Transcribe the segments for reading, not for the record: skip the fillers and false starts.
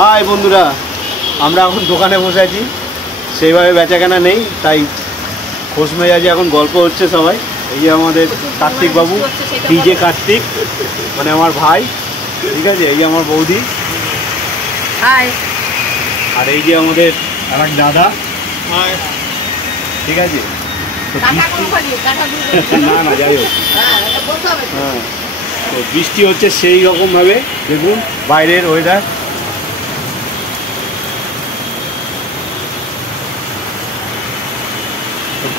High বন্ধুরা, আমরা এখন দোকানে বসে আছি, সেইভাবে বেচাকেনা নেই, তাই খোঁজ মেজাজে এখন গল্প হচ্ছে সবাই। এই যে আমাদের কার্তিক বাবু, ডিজে কার্তিক, মানে আমার ভাই, ঠিক আছে। এই যে আমার বৌদি, হাই। আর এই যে আমাদের আমার দাদা, হাই, ঠিক আছে। না না, যাই হোক, হ্যাঁ, তো বৃষ্টি হচ্ছে সেই রকমভাবে, দেখুন বাইরের ওয়েদার।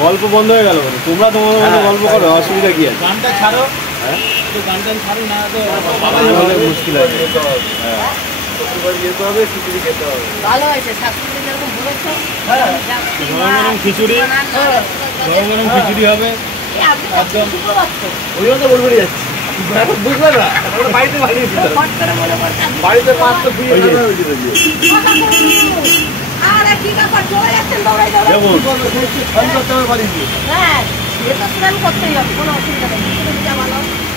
গল্প বন্ধ হয়ে গেল, তোমরা তোমাদের মতো গল্প করো, অসুবিধা কি আছে? গানটা ছাড়ো, হ্যাঁ, গানটা ছাড়ো না তো মুশকিল আছে। খিচুড়ি, গরম গরম খিচুড়ি হবে একদম। ওই জন্য বলবো যাচ্ছি, বুঝলে না, বাড়িতে বাড়িতে মাছ তো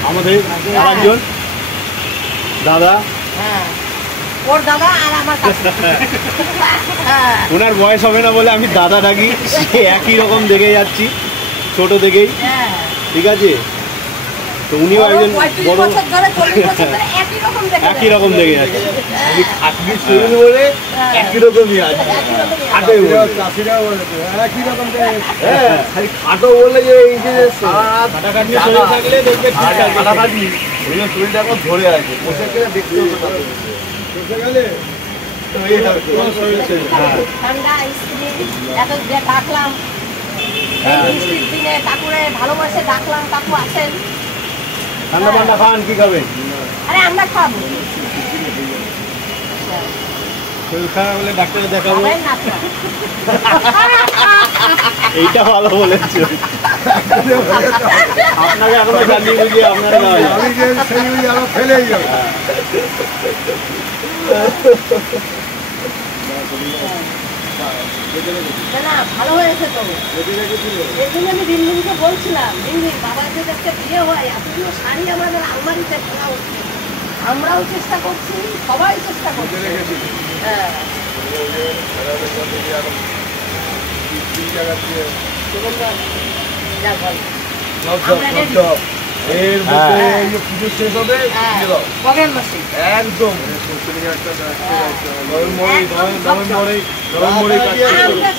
আমাদের আরেকজন দাদা, ওনার বয়স হবে না বলে আমি দাদা ডাকি, একই রকম দেখে যাচ্ছি, ছোট দেখেই, ঠিক আছে। তো উনিও একজন বড়, একই রকম দেখে যাচ্ছে, বলে একই রকমই আছে। খাটো বললে যে এই যে থাকলে দেখবে শরীরটা এখন ধরে আছে, বসে গেলে দেখতে বসে গেলে ডাকলাম বৃষ্টির দিনে, কাকুরে ভালোবাসে ডাকলাম, কাকু আসেন। ঠান্ডা ঠান্ডা খান, কি খাবেন? আরে আমরা খাবো, শরীর খারাপ হলে ডাক্তারে দেখাবো, এইটা ভালো বলেছো। আপনাকে এখনো জানিয়ে বুঝিয়ে আপনারা ফেলে যাবে। না ভালো হয়েছে তো, এই জন্য আমি দিনদিনকে বলছিলাম, দিনদিন বাবার যদি একটা বিয়ে হয়, এতগুলো শাড়ি আমাদের আলমারিতে ফেলা হচ্ছে, আমরাও চেষ্টা করছি, সবাই চেষ্টা করছি। হ্যাঁ, এর মধ্যে পুজো শেষ হবে একদম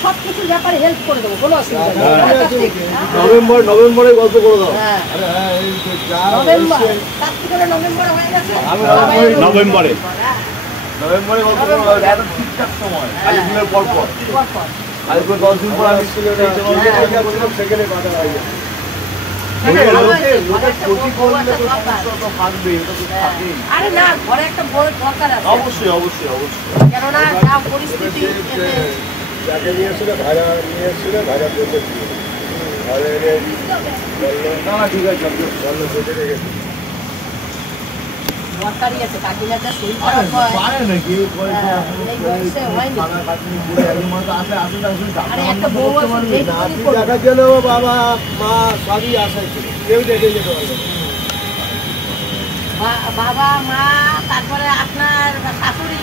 সবকিছুর ব্যাপারে হেল্প করে দেবো, কোনো অসুবিধা নেই। নভেম্বরে গল্প করে দাও। নভেম্বরে হয়ে গেছে, নভেম্বরে গল্প করে দাও, ঠিকঠাক সময়, কালীপুজোর পর পর, কালীপুজোর 10 দিন পর আমি সেখানে কথা হয়ে যাবে। আরে না, ঘরে একটা বড় দরকার আছে, অবশ্যই অবশ্যই অবশ্যই, কেননা যা পরিস্থিতি। যাকে নিয়ে এসেছিল ভাড়া নিয়ে এসেছিল, ভাড়া করতে না ঠিক আছে, বললো সেটা রেখেছি দরকারই আছে, কাকিমাটা শরীর খারাপ হয় নাকি, দেখার জন্য বাবা মা সবই আশা ছিল, কেউ দেখে যেতে পারবে বাবা মা, তারপরে আপনার শাশুড়ি,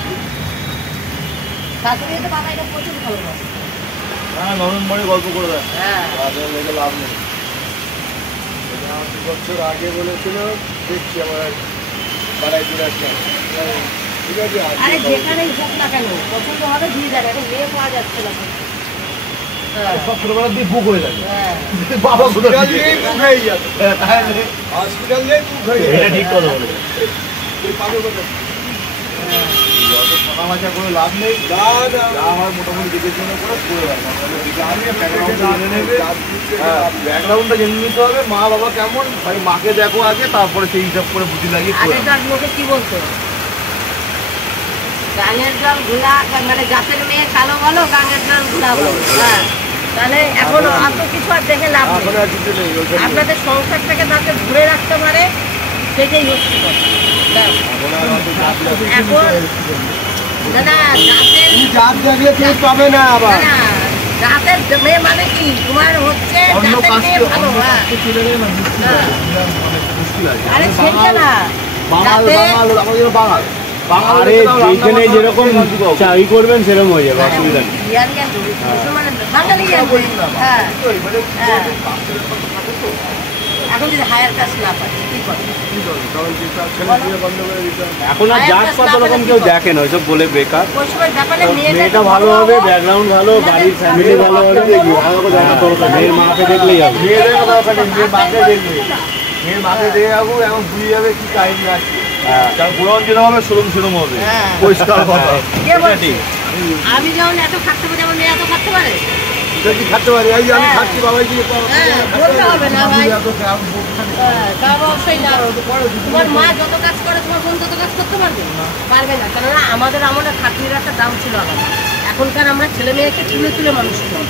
শাশুড়ি তো বাবা এটা প্রচুর ভালোবাসে। হ্যাঁ, নভেম্বরে গল্প করে দেয়, হ্যাঁ, লেগে লাভ নেই। 2 বছর আগে বলেছিল, দেখছি আমার বাড়াই চলে আসছে, ঠিক আছে। আরে যেখানেই হোক না কেন, পছন্দ হবে দিয়ে যাবে, এখন মেয়ে পাওয়া যাচ্ছে না, সব ছোটবেলা দিয়ে বুক হয়ে যাবে, বাবা হসপিটাল নিয়েই বুক হয়ে যাবে, তাহলে হসপিটাল নিয়েই বুক হয়ে যাবে, এটা ঠিক কথা বলে। সোনামাচা করে লাভ নেই, আমার মোটামুটি দিকের জন্য করে ব্যাকগ্রাউন্ডটা জেনে নিতে হবে, মা বাবা কেমন, ভাই মাকে দেখো আগে, তারপরে সেই হিসাব করে বুদ্ধি লাগিয়ে। আগেকার লোকে কি বলতো, গাঙের জল ঘোলা, মানে গাছের মেয়ে কালো বলো, গাঙের জল ঘোলা বলো। হ্যাঁ, তাহলে এখন অত কিছু আর দেখে লাভ নেই, আপনাদের সংসারটাকে যাতে ধরে রাখতে পারে সেটাই হচ্ছে কথা। এখন না না, জাত দেখলে কেউ পাবে না, আবার জাতের মেয়ে মানে কি তোমার হচ্ছে ভালো। আরে সেটা না, বাঙাল, আমাদের বাঙাল আরে যেখানে যেরকম চাকরি করবেন সেরকম হয়ে যাবে, অসুবিধা নেই। এখন যদি হায়ার কাস্ট না পারে কি করে? এখন আর জাত পাত ওরকম কেউ দেখে না, ওইসব বলে বেকার। ওই সময় ব্যাপারে মেয়েটা ভালো হবে, ব্যাকগ্রাউন্ড ভালো, বাড়ির ফ্যামিলি ভালো হবে, মেয়ের মাকে দেখলেই হবে। মেয়ের মাকে দেখবে, মেয়ের মাকে দেখে যাবো, এখন বুঝে যাবে কি কাহিনী আছে। কারণ পুরান যেরকম হবে সেরকম সেরকম হবে, পরিষ্কার কথা। আমি যেমন এত খাটতে পারি, আমার মেয়ে এত খাটতে পারে। কি খাটতে পারি? এই যে আমি খাচ্ছি বাবাই দিয়ে বলতে হবে না ভাই। তা অবশ্যই না। তোমার মা যত কাজ করে তোমার বোন তত কাজ করতে পারবে পারবে না, কেননা আমাদের আমলে খাটনির একটা দাম ছিল আলাদা। এখনকার আমরা ছেলে মেয়েকে তুলে তুলে মানুষ করি,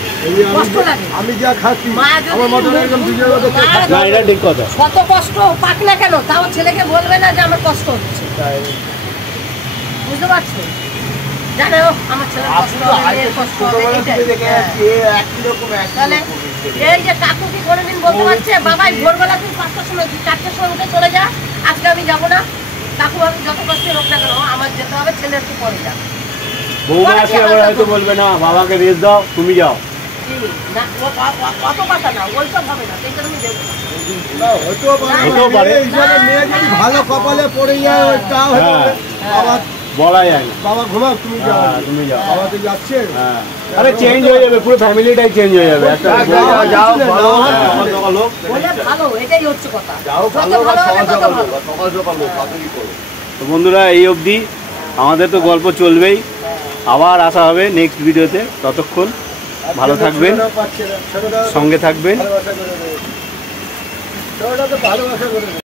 কষ্ট লাগে। আমি যা খাচ্ছি মা যদি আমার মতন এরকম দুজনের মতো কেউ খাচ্ছে না, এটা ঠিক কথা। কত কষ্ট পাক না কেন, তাও ছেলেকে বলবে না যে আমার কষ্ট হচ্ছে। বুঝতে পারছো? জানো আমার ছেলের কষ্ট হবে, মেয়ের কষ্ট হবে, তাহলে এই যে কাকু কি কোনোদিন বলতে পারছে বাবাই ভোরবেলা তুই 5টার সময় 4টার সময় উঠে চলে যা, আজকে আমি যাবো না? কাকু আমি যত কষ্টে হোক না কেন আমার যেতে হবে, ছেলের একটু পরে যাবে। বৌমা আসে আবার হয়তো বলবে না বাবাকে রেস্ট দাও, তুমি যাও। না অত কথা না, ওইসব হবে না, সেই জন্য আমি দেখবো না। হতেও পারে। মেয়ে যদি ভালো কপালে পড়ে যায় তা হতে পারে। বাবা বলা যায় না। বাবা ঘুমাও, তুমি যাও, তুমি যাও। বাবা তো যাচ্ছে। হ্যাঁ, আরে চেঞ্জ হয়ে যাবে, পুরো ফ্যামিলিটাই চেঞ্জ হয়ে যাবে। একটা যাও, বলে ভালো, এটাই হচ্ছে কথা। যাও, যত ভালো হবে তত ভালো। সকাল সকাল তাড়াতাড়ি করো। তো বন্ধুরা, এই অবধি আমাদের তো গল্প চলবেই, আবার আসা হবে নেক্সট ভিডিওতে। ততক্ষণ ভালো থাকবেন, সঙ্গে থাকবেন। ভালোবাসা করে দেবে। ছোটটা তো ভালোবাসা করে দেবে।